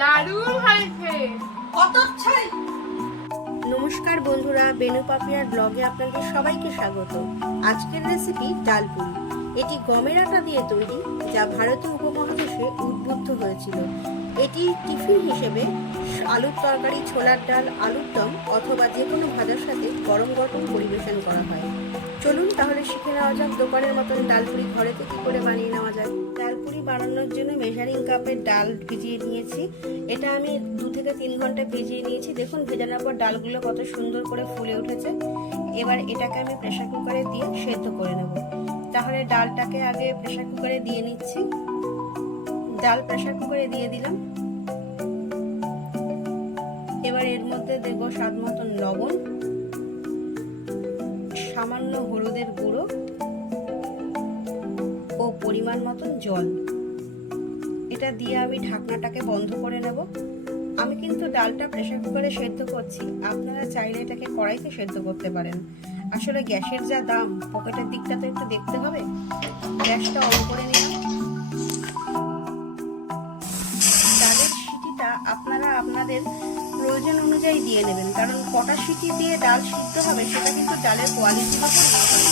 দারুণ হয়েছে। নমস্কার বন্ধুরা, বেনু পাপিয়ার ব্লগে আপনাদের সবাইকে স্বাগত। আজকের রেসিপি ডালপুরি। এটি গমের আটা দিয়ে তৈরি, যা ভারতীয় উপমহাদেশে উদ্বুদ্ধ হয়েছিল। এটি টিফিন হিসেবে আলুর তরকারি, ছোলার ডাল, আলুর দম অথবা যে কোনো ভাজার সাথে গরম গরম পরিবেশন করা হয়। চলুন তাহলে শিখে নেওয়া যাক দোকানের মতন ডালপুরি ঘরেতে কি করে বানিয়ে নেওয়া যায়। ডালপুরি বানানোর জন্য মেজারিং কাপের ডাল ভিজিয়ে নিয়েছি। এটা আমি 2 থেকে 3 ঘন্টা ভিজিয়ে নিয়েছি। দেখুন ভেজানোর পর ডালগুলো কত সুন্দর করে ফুলে উঠেছে। এবার এটাকে আমি প্রেসার কুকারে দিয়ে সেদ্ধ করে নেব। তাহলে ডালটাকে আগে প্রেসার কুকারে দিয়ে নিচ্ছি। ডাল প্রেসার কুকারে দিয়ে দিলাম। এবার এর মধ্যে দেব স্বাদ মতন লবণ, সামান্য হলুদের গুঁড়ো ও পরিমাণ মতন জল। এটা দিয়ে আমি ঢাকনাটাকে বন্ধ করে নেব। আমি কিন্তু ডালটা প্রেসার কুকারে সেদ্ধ করছি, আপনারা চাইলে এটাকে কড়াইতে সেদ্ধ করতে পারেন। আসলে গ্যাসের যা দাম, পকেটের দিকটা তো একটু দেখতে হবে। গ্যাসটা অন করে নিলাম। ডালের সিটিটা আপনারা আপনাদের প্রয়োজন অনুযায়ী দিয়ে নেবেন, কারণ কটা সিটি দিয়ে ডাল সিদ্ধ হবে সেটা কিন্তু ডালের কোয়ালিটির উপর নির্ভর করে।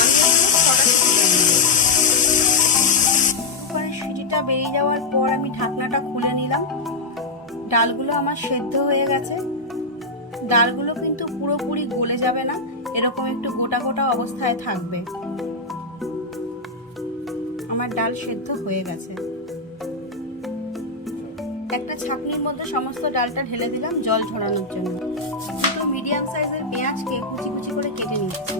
আমি ছটা সিটি দিয়ে সিটিটা বেরিয়ে যাওয়ার পর আমি ঢাকনাটা খুলে নিলাম। ডালগুলো আমার সেদ্ধ হয়ে গেছে। ডালগুলো কিন্তু পুরোপুরি গলে যাবে না, এরকম একটু গোটা গোটা অবস্থায় থাকবে। আমার ডাল সেদ্ধ হয়ে গেছে। একটা ছাঁকনির মধ্যে সমস্ত ডালটা ঢেলে দিলাম জল ঝরানোর জন্য। দুটো মিডিয়াম সাইজের পেঁয়াজকে কুচি কুচি করে কেটে নিচ্ছি।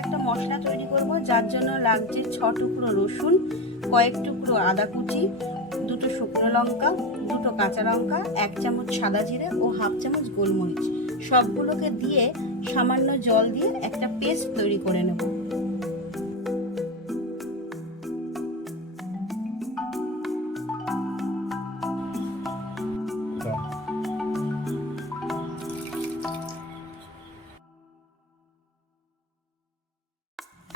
একটা মশলা তৈরি করব, যার জন্য লাগছে 6 টুকরো রসুন, কয়েক টুকরো আদা কুচি, 2টো শুকনো লঙ্কা, 2টো কাঁচা লঙ্কা, 1 চামচ সাদা জিরে ও 1/2 চামচ গোলমরিচ। সবগুলোকে দিয়ে সামান্য জল দিয়ে একটা পেস্ট তৈরি করে নেব।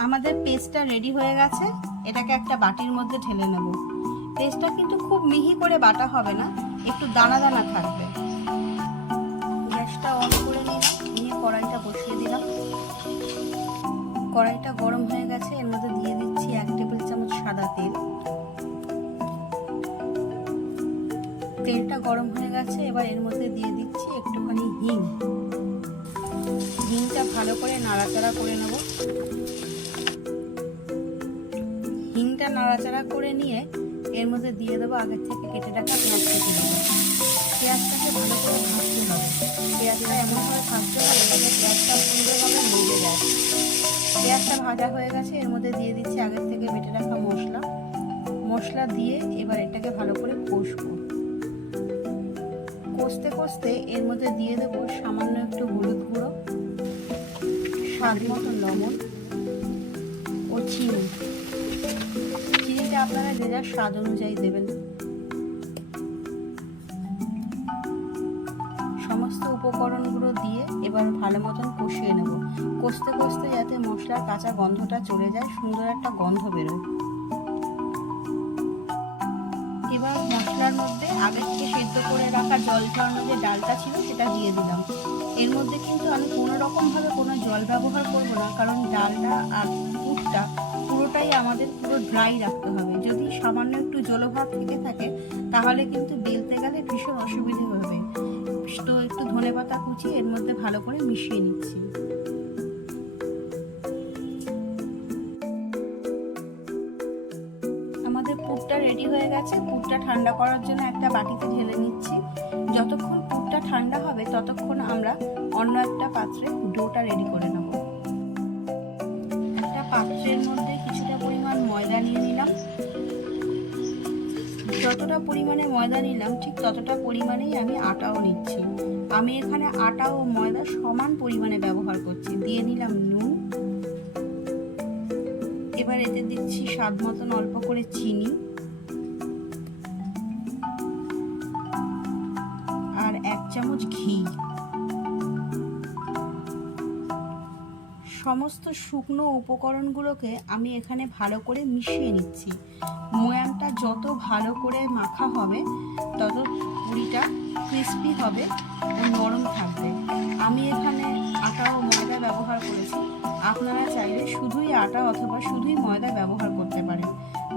আমাদের পেস্টটা রেডি হয়ে গেছে। এটাকে একটা বাটির মধ্যে ঢেলে নেব। পেস্টটা কিন্তু খুব মিহি করে বাটা হবে না, একটু দানা দানা থাকবে। গ্যাসটা অন করে নিয়ে কড়াইটা বসিয়ে দিলাম। কড়াইটা গরম হয়ে গেছে। এর মধ্যে দিয়ে দিচ্ছি 1 টেবিল চামচ সাদা তেল। তেলটা গরম হয়ে গেছে। এবার এর মধ্যে দিয়ে দিচ্ছি একটুখানি হিং। হিংটা ভালো করে নাড়াচাড়া করে নেব। হিংটা নাড়াচাড়া করে নিয়ে এর মধ্যে দিয়ে দেবো আগে থেকে কেটে রাখা পেঁয়াজ কেটে দেবো। পেঁয়াজটাকে ভালো করে ভাজতে হবে। পেঁয়াজটা এমনভাবে ভাজতে হবে যাতে পেঁয়াজটা সুন্দরভাবে ভেজে যায়। পেঁয়াজটা ভাজা হয়ে গেছে। এর মধ্যে দিয়ে দিচ্ছি আগের থেকে বেটে রাখা মশলা দিয়ে এবার এটাকে ভালো করে কষবো। কষতে কষতে এর মধ্যে দিয়ে দেবো সামান্য একটু হলুদ গুঁড়ো, স্বাদ মতো লবণ ও চিনি। চিনিটা আপনারা যে যার স্বাদ অনুযায়ী দেবেন। সমস্ত উপকরণগুলো দিয়ে এবার ভালো মতন কষিয়ে নেব। কষতে কষতে যাতে মশলার কাঁচা গন্ধটা চলে যায়, সুন্দর একটা গন্ধ বেরোয়। এবার মশলার মধ্যে আগে থেকে সেদ্ধ করে রাখা জল ঝরানো যে ডালটা ছিল সেটা দিয়ে দিলাম। এর মধ্যে কিন্তু আমি কোনো রকমভাবে কোনো জল ব্যবহার করব না, কারণ ডালটা আর পুরটা পুরোটাই আমাদের পুরো ড্রাই রাখতে হবে। যদি সামান্য একটু জলভাব থেকে থাকে তাহলে কিন্তু বেলতে গেলে ভীষণ অসুবিধে হবে। তো একটু ধনেপাতা কুচি এর মধ্যে ভালো করে মিশিয়ে নিচ্ছি। আমাদের পুরটা রেডি হয়ে গেছে। পুরটা ঠান্ডা করার জন্য একটা বাটিতে ঢেলে নিচ্ছি। যতক্ষণ পুরটা ঠান্ডা হবে ততক্ষণ আমরা অন্য একটা পাত্রে ডোটা রেডি করে নেব। একটা পাত্রের মধ্যে কিছুটা পরিমাণ ময়দা নিয়ে নিলাম। যতটা পরিমাণে ময়দা নিলাম ঠিক ততটা পরিমাণেই আমি আটাও নিচ্ছি। আমি এখানে আটা ও ময়দা সমান পরিমাণে ব্যবহার করছি। দিয়ে নিলাম নুন। এবার এতে দিচ্ছি স্বাদ মতন অল্প করে চিনি আর 1 চামচ ঘি। সমস্ত শুকনো উপকরণগুলোকে আমি এখানে ভালো করে মিশিয়ে নিচ্ছি। ময়ামটা যত ভালো করে মাখা হবে তত পুরিটা ক্রিস্পি হবে ও নরম থাকবে। আমি এখানে আটা ও ময়দা ব্যবহার করেছি, আপনারা চাইলে শুধুই আটা অথবা শুধুই ময়দা ব্যবহার করতে পারেন।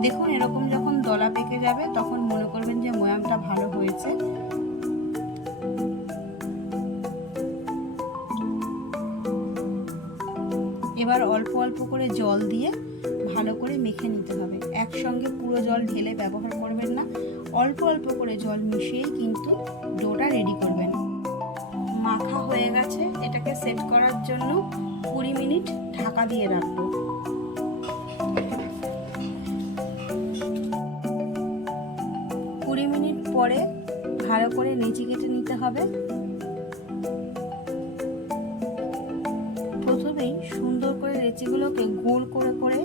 দেখুন এরকম যখন দলা পেকে যাবে তখন মনে করবেন যে ময়ামটা ভালো হয়েছে। এবার অল্প অল্প করে জল দিয়ে ভালো করে মেখে নিতে হবে। একসঙ্গে পুরো জল ঢেলে ব্যবহার করবেন না, অল্প অল্প করে জল মিশিয়েই কিন্তু ডোটা রেডি করবেন। মাখা হয়ে গেছে, এটাকে সেট করার জন্য 20 মিনিট ঢাকা দিয়ে রাখবো। 20 মিনিট পরে ভালো করে নেচে কেটে নিতে হবে। প্রথমেই সুন্দর করে লেচিগুলোকে গোল করে করে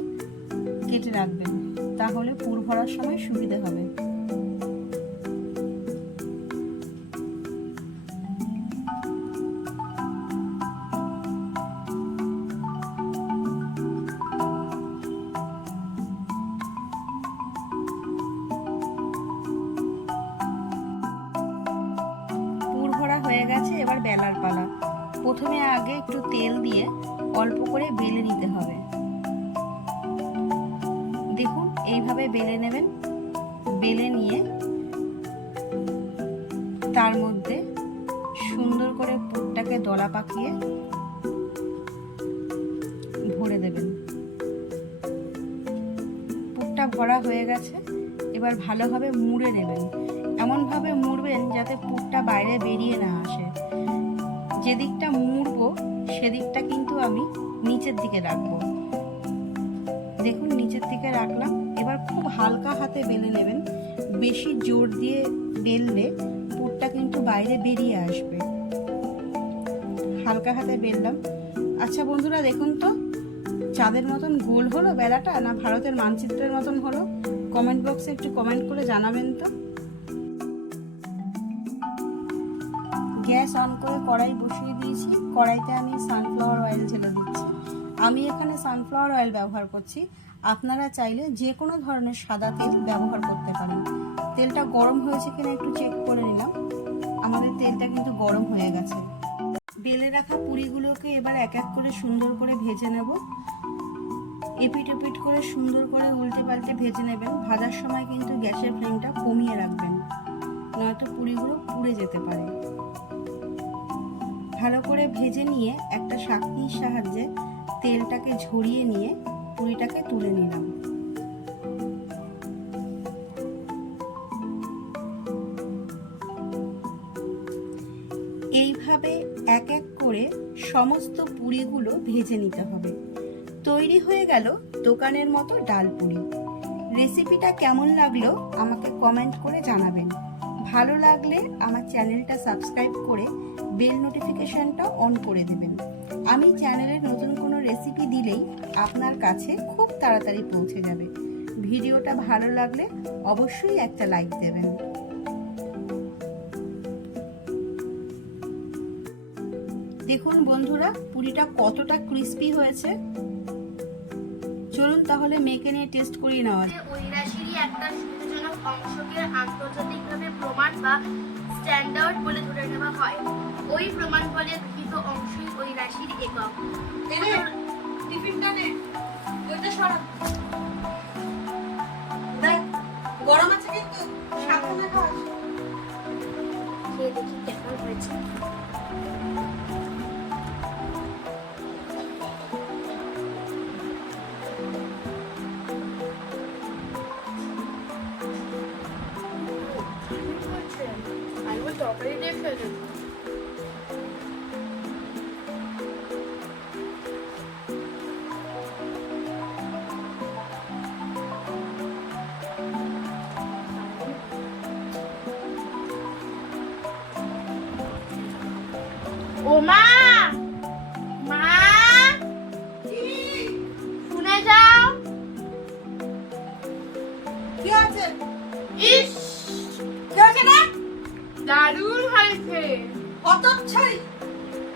কেটে রাখবেন, তাহলে পুর ভরার সময় সুবিধা হবে। পুর ভরা হয়ে গেছে, এবার বেলার পালা। প্রথমে আগে একটু তেল দিয়ে অল্প করে বেলে নিতে হবে। দেখুন এইভাবে বেলে নেবেন। বেলে নিয়ে তার মধ্যে সুন্দর করে পুরটাকে দলা পাকিয়ে ভরে দেবেন। পুরটা ভরা হয়ে গেছে, এবার ভালোভাবে মুড়ে নেবেন। এমনভাবে মুড়বেন যাতে পুরটা বাইরে বেরিয়ে না আসে। যেদিকটা মুড়বো সেদিকটা কিন্তু আমি নিচের দিকে রাখবো। দেখুন নিচের দিকে রাখলাম। এবার খুব হালকা হাতে বেলে নেবেন, বেশি জোর দিয়ে বেললে পুরটা কিন্তু বাইরে বেরিয়ে আসবে। হালকা হাতে বেললাম। আচ্ছা বন্ধুরা, দেখুন তো চাঁদের মতন গোল হলো বেলাটা, না ভারতের মানচিত্রের মতন হলো? কমেন্ট বক্সে একটু কমেন্ট করে জানাবেন তো। গ্যাস অন করে কড়াই বসিয়ে দিয়েছি। কড়াইতে আমি সানফ্লাওয়ার অয়েল ঢেলে দিচ্ছি। আমি এখানে সানফ্লাওয়ার অয়েল ব্যবহার করছি, আপনারা চাইলে যে কোনো ধরনের সাদা তেল ব্যবহার করতে পারেন। তেলটা গরম হয়েছে কিনা একটু চেক করে নিলাম। আমাদের তেলটা কিন্তু গরম হয়ে গেছে। বেলে রাখা পুরিগুলোকে এবার এক এক করে সুন্দর করে ভেজে নেব। এপিট ওপিট করে সুন্দর করে উল্টে পাল্টে ভেজে নেবেন। ভাজার সময় কিন্তু গ্যাসের ফ্লেমটা কমিয়ে রাখবেন, নয়তো পুরিগুলো পুড়ে যেতে পারে। ভালো করে ভেজে নিয়ে একটা ছাঁকনির সাহায্যে তেলটাকে ঝরিয়ে নিয়ে পুরিটাকে তুলে নিলাম। এইভাবে এক এক করে সমস্ত পুরিগুলো ভেজে নিতে হবে। তৈরি হয়ে গেল দোকানের মতো ডালপুরি। রেসিপিটা কেমন লাগলো আমাকে কমেন্ট করে জানাবেন। ভালো লাগলে আমার চ্যানেলটা সাবস্ক্রাইব করে বেল নোটিফিকেশনটা অন করে দেবেন। আমি চ্যানেলে নতুন কোনো রেসিপি দিলেই আপনার কাছে খুব তাড়াতাড়ি পৌঁছে যাবে। ভিডিওটা ভালো লাগলে অবশ্যই একটা লাইক দেবেন। দেখুন বন্ধুরা, পুরিটা কতটা ক্রিস্পি হয়েছে। চলুন তাহলে মেখে নিয়ে টেস্ট করিয়ে নেওয়া যায়। ঐরাশিরই একটা সুবিধাজনক অংশকে আন্তর্জাতিকভাবে প্রমাণ বা স্ট্যান্ডার্ড বলে ধরে নেওয়া হয়। ওই প্রমাণ বলে গৃহীত অংশই ওই রাশির একক। টিফিনটা নে, ওইটা সরা। দেখ গরম আছে কিন্তু সাবধানে খাস। খেয়ে দেখি কেমন হয়েছে। তরকারি দিয়ে খেয়ে দেব। ও মা, মা শুনে যাও। কি আছে? ইস, কি আছে না? দারুণ হয়েছে। কত ছাড়ি